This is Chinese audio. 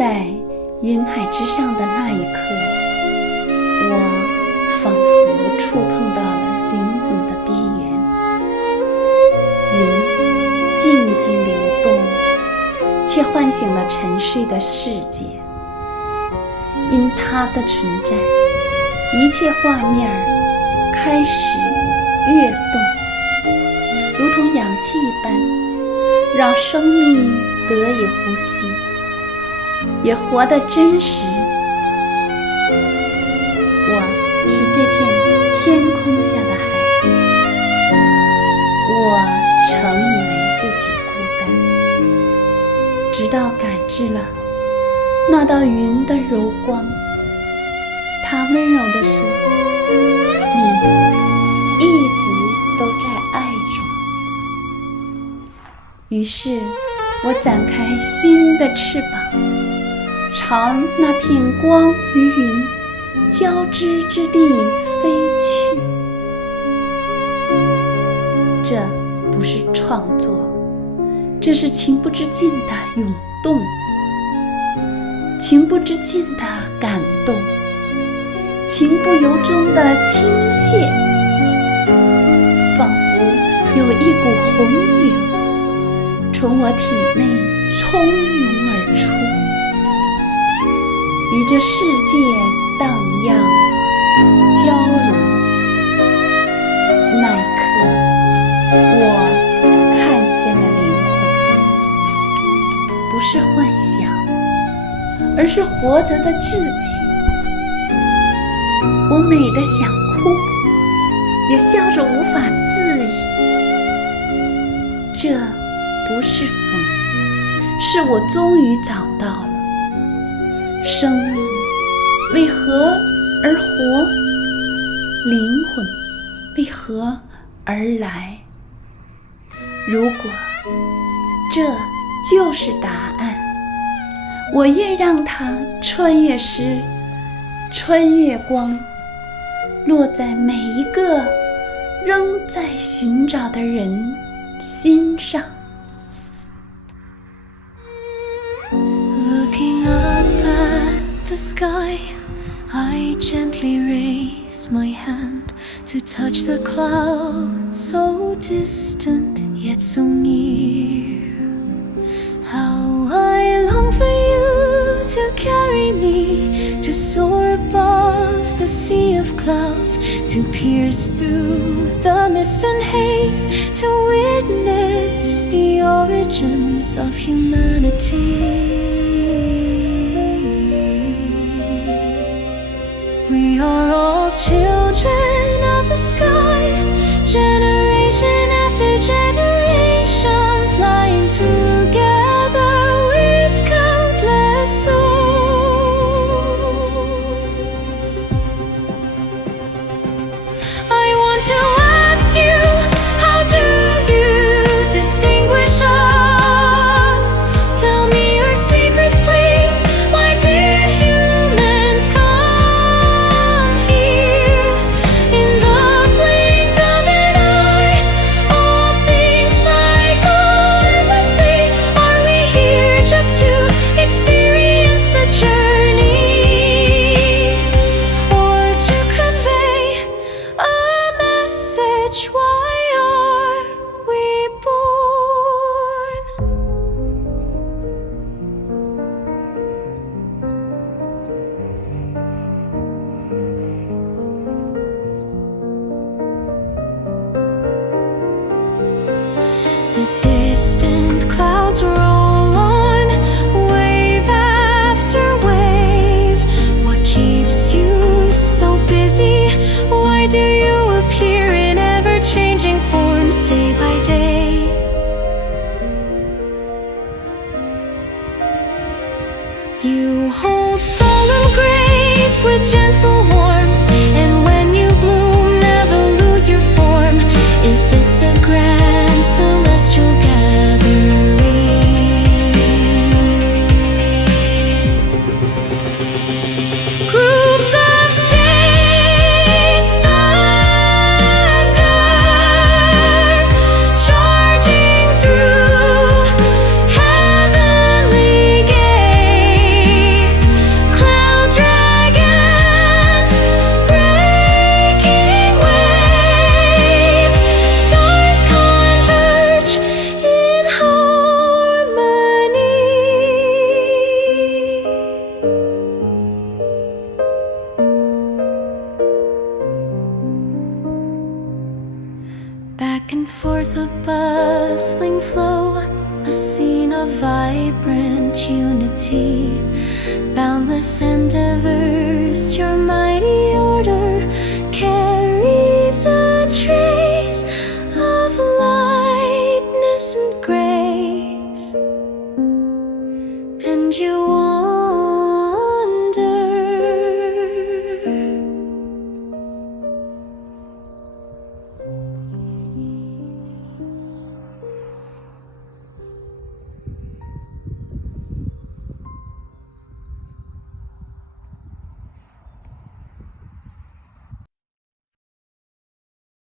在云海之上的那一刻，我仿佛触碰到了灵魂的边缘。云静静流动，却唤醒了沉睡的世界。因它的存在，一切画面开始跃动，如同氧气一般，让生命得以呼吸，也活得真实。我是这片天空下的孩子，我曾以为自己孤单，直到感知了那道云的柔光，它温柔地说：你一直都在爱中。于是我展开新的翅膀，朝那片光与云交织之地飞去。这不是创作，这是情不知禁的涌动，情不知禁的感动，情不由衷的倾泻，仿佛有一股洪流从我体内冲涌而出，与这世界荡漾交融。那一刻，我看见了灵魂，不是幻想，而是活着的自己。我美得想哭，也笑着无法自已。这不是风，是我终于找到了生命为何而活，灵魂为何而来。如果这就是答案，我愿让它穿越时穿越光，落在每一个仍在寻找的人心上。Looking up at the sky, I gently raise my hand to touch the clouds, so distant yet so near. How I long for you to carry me, to soar above the sea of clouds, to pierce through the mist and haze, to witness the origins of humanity. We are all children of the sky, generation after generation, flying together with countless souls. I want to ask you, how do you distinguish us? Tell me your secrets, please. Why did humans come here? In the blink of an eye, all things cycle endlessly. Are we here just to experience the journey, or to convey a message? Why are we born? The distant clouds roll on, wave after wave. What keeps you so busy? Why do you appear in ever-changing forms day by day? You hold solemn grace with gentle warmth, and when you bloom, never lose your form. Is this a grand celestial gathering? Groups of states thunder, charging through heavenly gates. vibrant unity, boundless endeavors, your mighty order